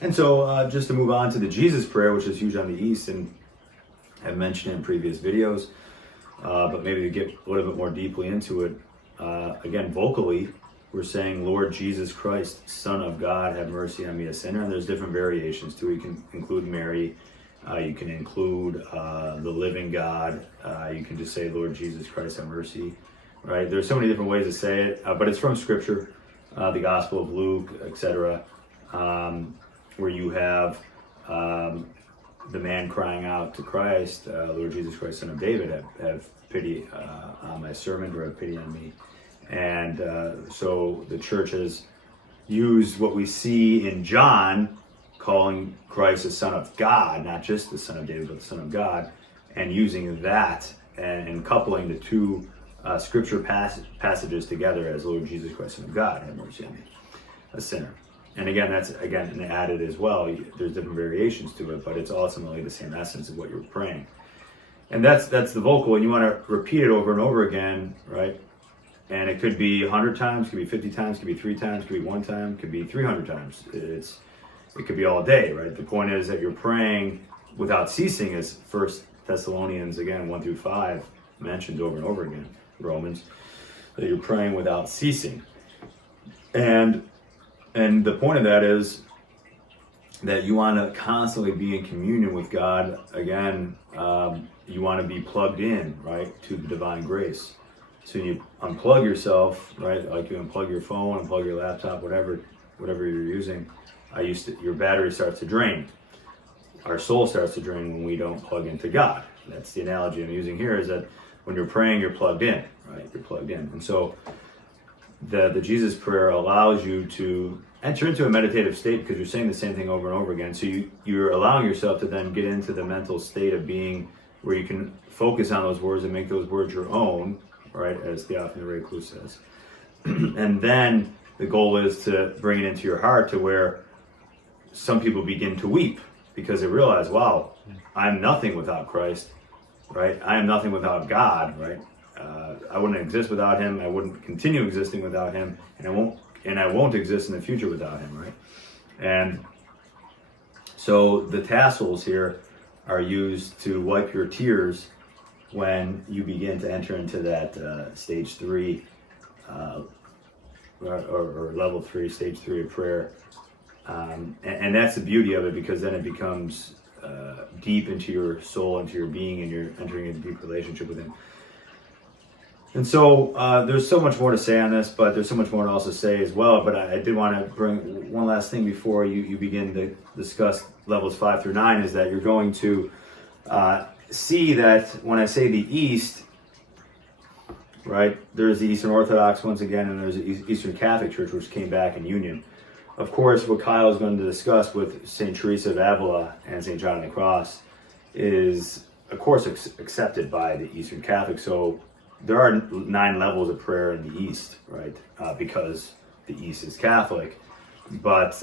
And so just to move on to the Jesus prayer, which is huge on the East, and I've mentioned it in previous videos, but maybe to get a little bit more deeply into it, again, vocally, we're saying, Lord Jesus Christ, Son of God, have mercy on me, a sinner. And there's different variations too. You can include Mary. You can include the living God. You can just say, Lord Jesus Christ, have mercy. Right? There's so many different ways to say it, but it's from Scripture, the Gospel of Luke, etc., where you have the man crying out to Christ, Lord Jesus Christ, Son of David, have pity on my servant, or have pity on me. And so the church has used what we see in John, calling Christ the Son of God, not just the Son of David, but the Son of God, and using that and coupling the two scripture passages together as Lord Jesus Christ, Son of God, have mercy on me, a sinner. And again, that's added as well. There's different variations to it, but it's ultimately the same essence of what you're praying. And that's the vocal, and you want to repeat it over and over again, right? And it could be 100 times, could be 50 times, could be 3 times, could be 1 time, could be 300 times. It could be all day, right? The point is that you're praying without ceasing, as 1 Thessalonians, again, 1-5 mentions over and over again, Romans, that you're praying without ceasing. And the point of that is that you want to constantly be in communion with God. Again, you want to be plugged in, right, to the divine grace. So you unplug yourself, right, like you unplug your phone, unplug your laptop, whatever you're using. Your battery starts to drain. Our soul starts to drain when we don't plug into God. That's the analogy I'm using here, is that when you're praying, you're plugged in, right? You're plugged in. And so the Jesus prayer allows you to enter into a meditative state, because you're saying the same thing over and over again. So you're allowing yourself to then get into the mental state of being where you can focus on those words and make those words your own, right? As Theophany Recluse says. And then the goal is to bring it into your heart to where some people begin to weep because they realize, wow, I'm nothing without Christ, right? I am nothing without God, right? I wouldn't exist without him. I wouldn't continue existing without him, and I won't exist in the future without him, right? And so the tassels here are used to wipe your tears when you begin to enter into that stage 3 or level 3, stage 3 of prayer. And that's the beauty of it, because then it becomes deep into your soul, into your being, and you're entering into a deep relationship with him. And so there's so much more to say on this, but there's so much more to also say as well. But I did want to bring one last thing before you begin to discuss levels 5 through 9, is that you're going to see that when I say the East, right, there's the Eastern Orthodox once again, and there's the Eastern Catholic Church, which came back in union. Of course, what Kyle is going to discuss with St. Teresa of Avila and St. John of the Cross is, of course, accepted by the Eastern Catholics. So there are 9 levels of prayer in the East, right? Because the East is Catholic. But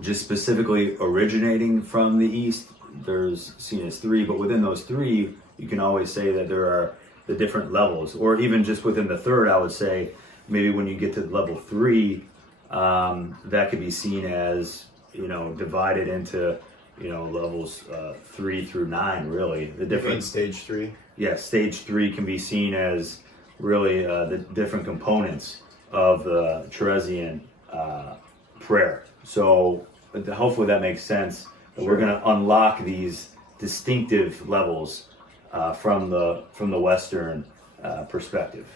just specifically originating from the East, there's seen as 3. But within those 3, you can always say that there are the different levels. Or even just within the 3rd, I would say, maybe when you get to level 3, that could be seen as, divided into, levels 3 through 9, really. The different stage 3? Yeah, stage 3 can be seen as really the different components of the Teresian prayer. So hopefully that makes sense. Sure. We're going to unlock these distinctive levels from the Western perspective.